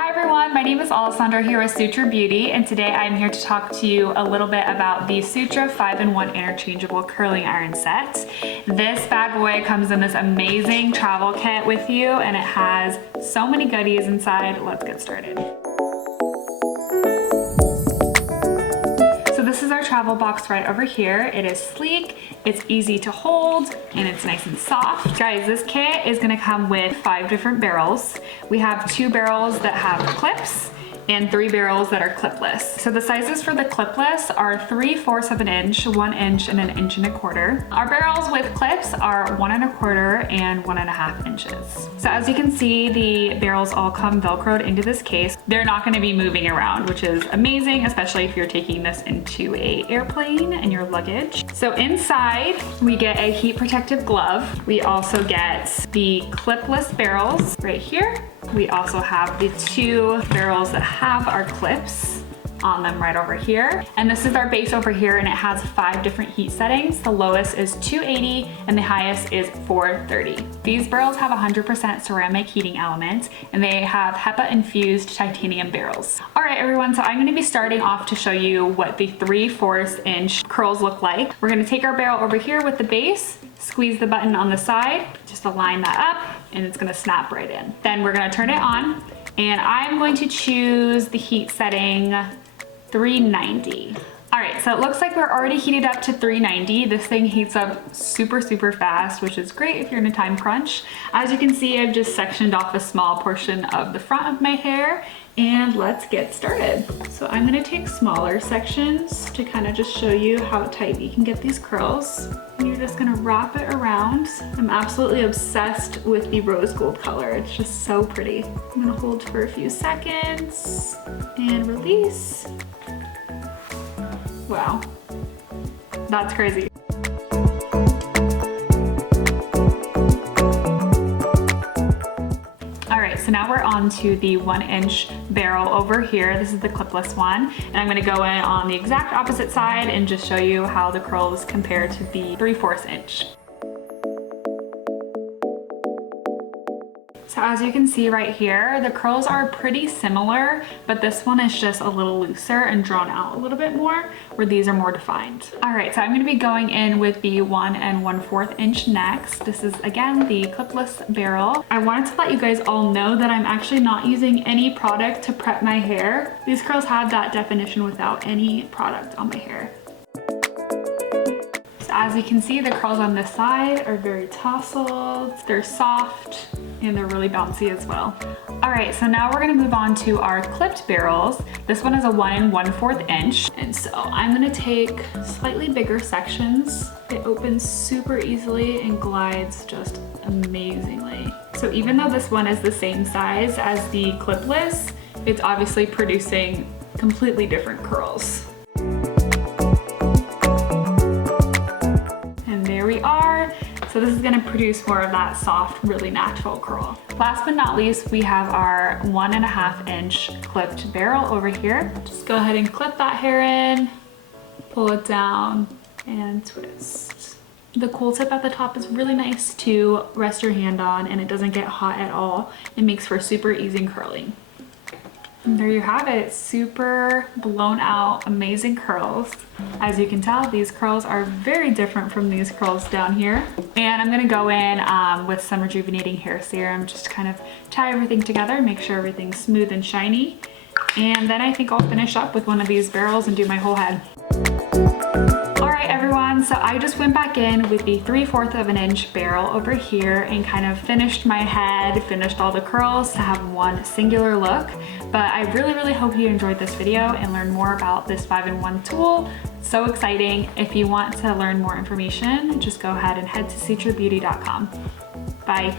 Hi everyone, my name is Alessandra here with Sutra Beauty, and today I'm here to talk to you a little bit about the Sutra 5-in-1 Interchangeable Curling Iron Set. This bad boy comes in this amazing travel kit with you, and it has so many goodies inside. Let's get started. So this is our travel box right over here. It is sleek, it's easy to hold, and it's nice and soft. Guys, this kit is gonna come with 5 different barrels. We have 2 barrels that have clips and 3 barrels that are clipless. So the sizes for the clipless are 3/4 of an inch, 1 inch, and 1 1/4 inches. Our barrels with clips are 1 1/4 and 1.5 inches. So as you can see, the barrels all come Velcroed into this case. They're not gonna be moving around, which is amazing, especially if you're taking this into an airplane and your luggage. So inside, we get a heat protective glove. We also get the clipless barrels right here. We also have the 2 barrels that have our clips on them right over here. And this is our base over here, and it has 5 different heat settings. The lowest is 280 and the highest is 430. These barrels have 100% ceramic heating element, and they have HEPA infused titanium barrels. All right, everyone, so I'm gonna be starting off to show you what the 3/4 inch curls look like. We're gonna take our barrel over here with the base, squeeze the button on the side, just align that up, and it's gonna snap right in. Then we're gonna turn it on, and I'm going to choose the heat setting 390. All right, so it looks like we're already heated up to 390. This thing heats up super fast, which is great if you're in a time crunch. As you can see, I've just sectioned off a small portion of the front of my hair, and let's get started. So I'm gonna take smaller sections to kind of just show you how tight you can get these curls. And you're just gonna wrap it around. I'm absolutely obsessed with the rose gold color. It's just so pretty. I'm gonna hold for a few seconds and release. Wow, that's crazy. All right, so now we're on to the 1 inch barrel over here. This is the clipless one. And I'm gonna go in on the exact opposite side and just show you how the curls compare to the 3/4 inch. So as you can see right here, the curls are pretty similar, but this one is just a little looser and drawn out a little bit more, where these are more defined. All right, so I'm gonna be going in with the 1 1/4 inch next. This is, again, the clipless barrel. I wanted to let you guys all know that I'm actually not using any product to prep my hair. These curls have that definition without any product on my hair. So as you can see, the curls on this side are very tousled, they're soft, and they're really bouncy as well. All right, so now we're gonna move on to our clipped barrels. This one is a 1 1/4 inch. And so I'm gonna take slightly bigger sections. It opens super easily and glides just amazingly. So even though this one is the same size as the clipless, it's obviously producing completely different curls. And there we are. So this is gonna produce more of that soft, really natural curl. Last but not least, we have our 1.5 inch clipped barrel over here. Just go ahead and clip that hair in, pull it down, and twist. The cool tip at the top is really nice to rest your hand on, and it doesn't get hot at all. It makes for super easy curling. And there you have it, super blown out, amazing curls. As you can tell, these curls are very different from these curls down here. And I'm gonna go in with some rejuvenating hair serum, just to kind of tie everything together, make sure everything's smooth and shiny. And then I think I'll finish up with one of these barrels and do my whole head. All right, everyone, so I just went back in with the 3/4 of an inch barrel over here and kind of finished my head, finished all the curls to have one singular look. But I really hope you enjoyed this video and learned more about this 5-in-1 tool. It's so exciting. If you want to learn more information, just go ahead and head to sutrabeauty.com. Bye.